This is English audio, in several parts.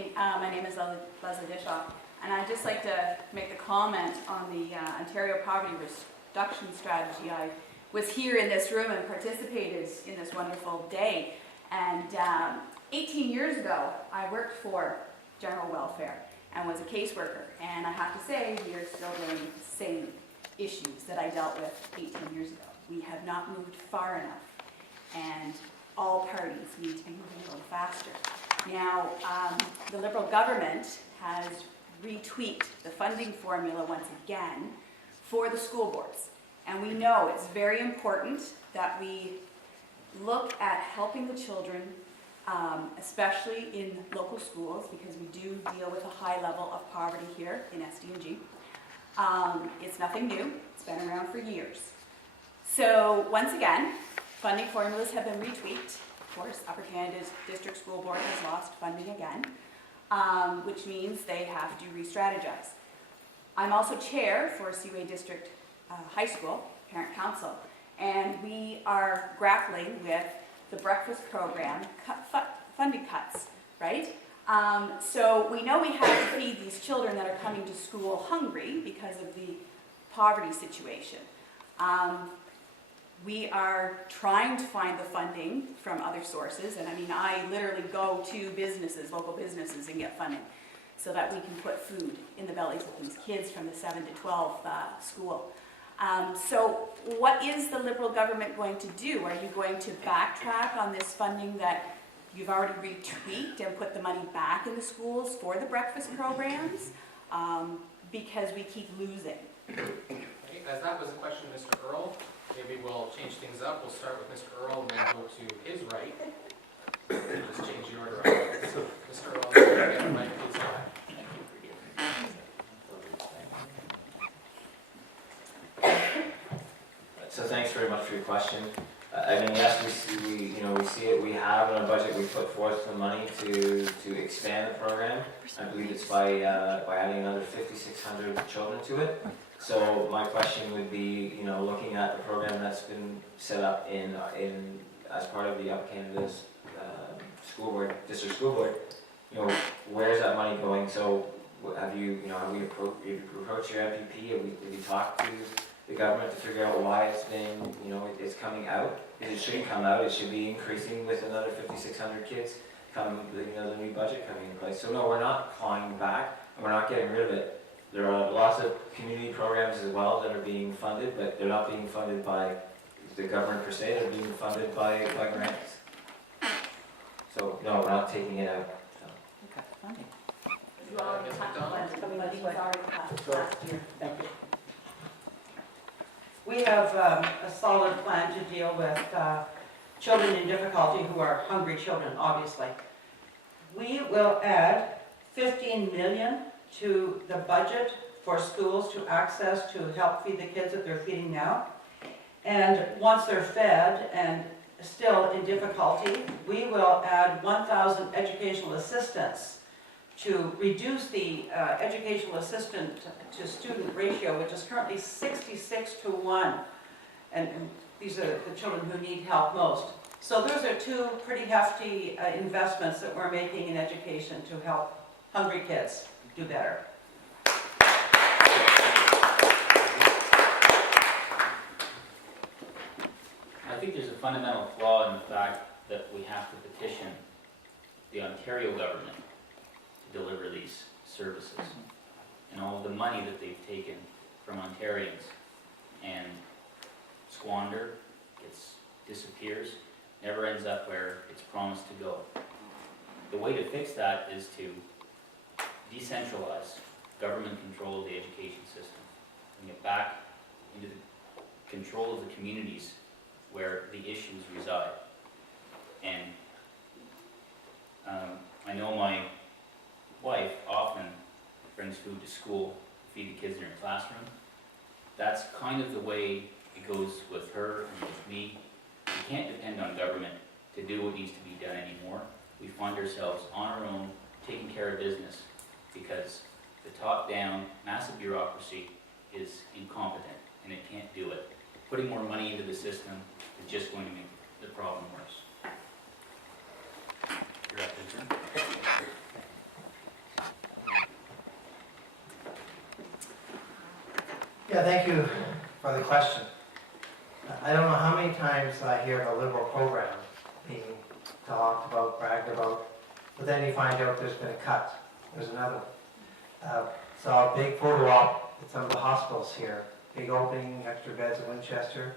evening. My name is Leslie Dishoff, and I'd just like to make the comment on the Ontario Poverty Reduction Strategy. I was here in this room and participated in this wonderful day. And 18 years ago, I worked for General Welfare and was a caseworker. And I have to say, we are still dealing with the same issues that I dealt with 18 years ago. We have not moved far enough, and all parties need to be moving a little faster. Now, the Liberal government has retweaked the funding formula once again for the school boards. And we know it's very important that we look at helping the children, especially in local schools, because we do deal with a high level of poverty here in SDSG. It's nothing new. It's been around for years. So once again, funding formulas have been retweaked. Of course, Upper Canada District School Board has lost funding again, which means they have to re-strategize. I'm also chair for Seaway District High School Parent Council, and we are grappling with the breakfast program funding cuts, right? So we know we have to feed these children that are coming to school hungry because of the poverty situation. We are trying to find the funding from other sources, and I mean, I literally go to businesses, local businesses, and get funding so that we can put food in the bellies of these kids from the 7 to 12 school. So what is the Liberal government going to do? Are you going to backtrack on this funding that you've already retweaked and put the money back in the schools for the breakfast programs? Because we keep losing. Okay, as that was a question to Mr. Earl, maybe we'll change things up. We'll start with Mr. Earl and then go to his right. Just change the order. So, Mr. Earl, again, right, please go ahead. So thanks very much for your question. I mean, yes, we see it. We have in our budget. We put forth the money to expand the program. I believe it's by adding another 5,600 children to it. So my question would be, looking at the program that's been set up in as part of the Upper Canada's school board, district school board. Where is that money going? So have you approached your MPP? Have you talked to the government to figure out why it's been, it's coming out? Because it shouldn't come out. It should be increasing with another 5,600 kids coming, the new budget coming in place. So no, we're not clawing back, and we're not getting rid of it. There are lots of community programs as well that are being funded, but they're not being funded by the government per se. They're being funded by grants. So no, we're not taking it out. Okay, funding. You already talked about the funding was already passed last year. Thank you. We have a solid plan to deal with children in difficulty who are hungry children, obviously. We will add 15 million to the budget for schools to access to help feed the kids that they're feeding now. And once they're fed and still in difficulty, we will add 1,000 educational assistants to reduce the educational assistant to student ratio, which is currently 66:1. And these are the children who need help most. So those are two pretty hefty investments that we're making in education to help hungry kids do better. I think there's a fundamental flaw in the fact that we have to petition the Ontario government to deliver these services. And all of the money that they've taken from Ontarians and squander, disappears, never ends up where it's promised to go. The way to fix that is to decentralize government control of the education system and get back into the control of the communities where the issues reside. And I know my wife often brings food to school, feed the kids in her classroom. That's kind of the way it goes with her and with me. We can't depend on government to do what needs to be done anymore. We find ourselves on our own, taking care of business, because the top-down, massive bureaucracy is incompetent, and it can't do it. Putting more money into the system is just going to make the problem worse. You're up, Yeah, thank you for the question. I don't know how many times I hear of a liberal program being talked about, bragged about, but then you find out there's been a cut. There's another one. Saw a big photo op at some of the hospitals here, big opening, extra beds in Winchester.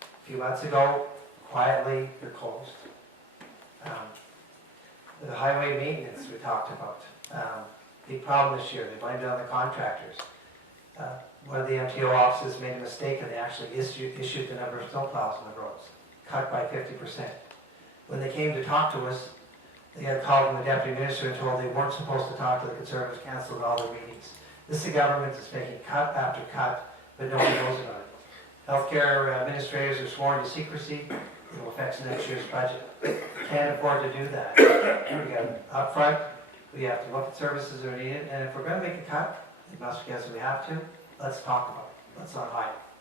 A few months ago, quietly, they're closed. The highway maintenance we talked about, big problem this year, they blamed it on the contractors. One of the MTO offices made a mistake and they actually issued the number of snowplows on the roads, cut by 50%. When they came to talk to us, they got a call from the deputy minister and told they weren't supposed to talk to the Conservatives, canceled all their meetings. This government is making cut after cut, but nobody knows about it. Healthcare administrators are sworn to secrecy. It will affect next year's budget. Can't afford to do that. We got upfront, we have to look at services that are needed, and if we're going to make a cut, it must, because we have to, let's talk about it. Let's not hide it.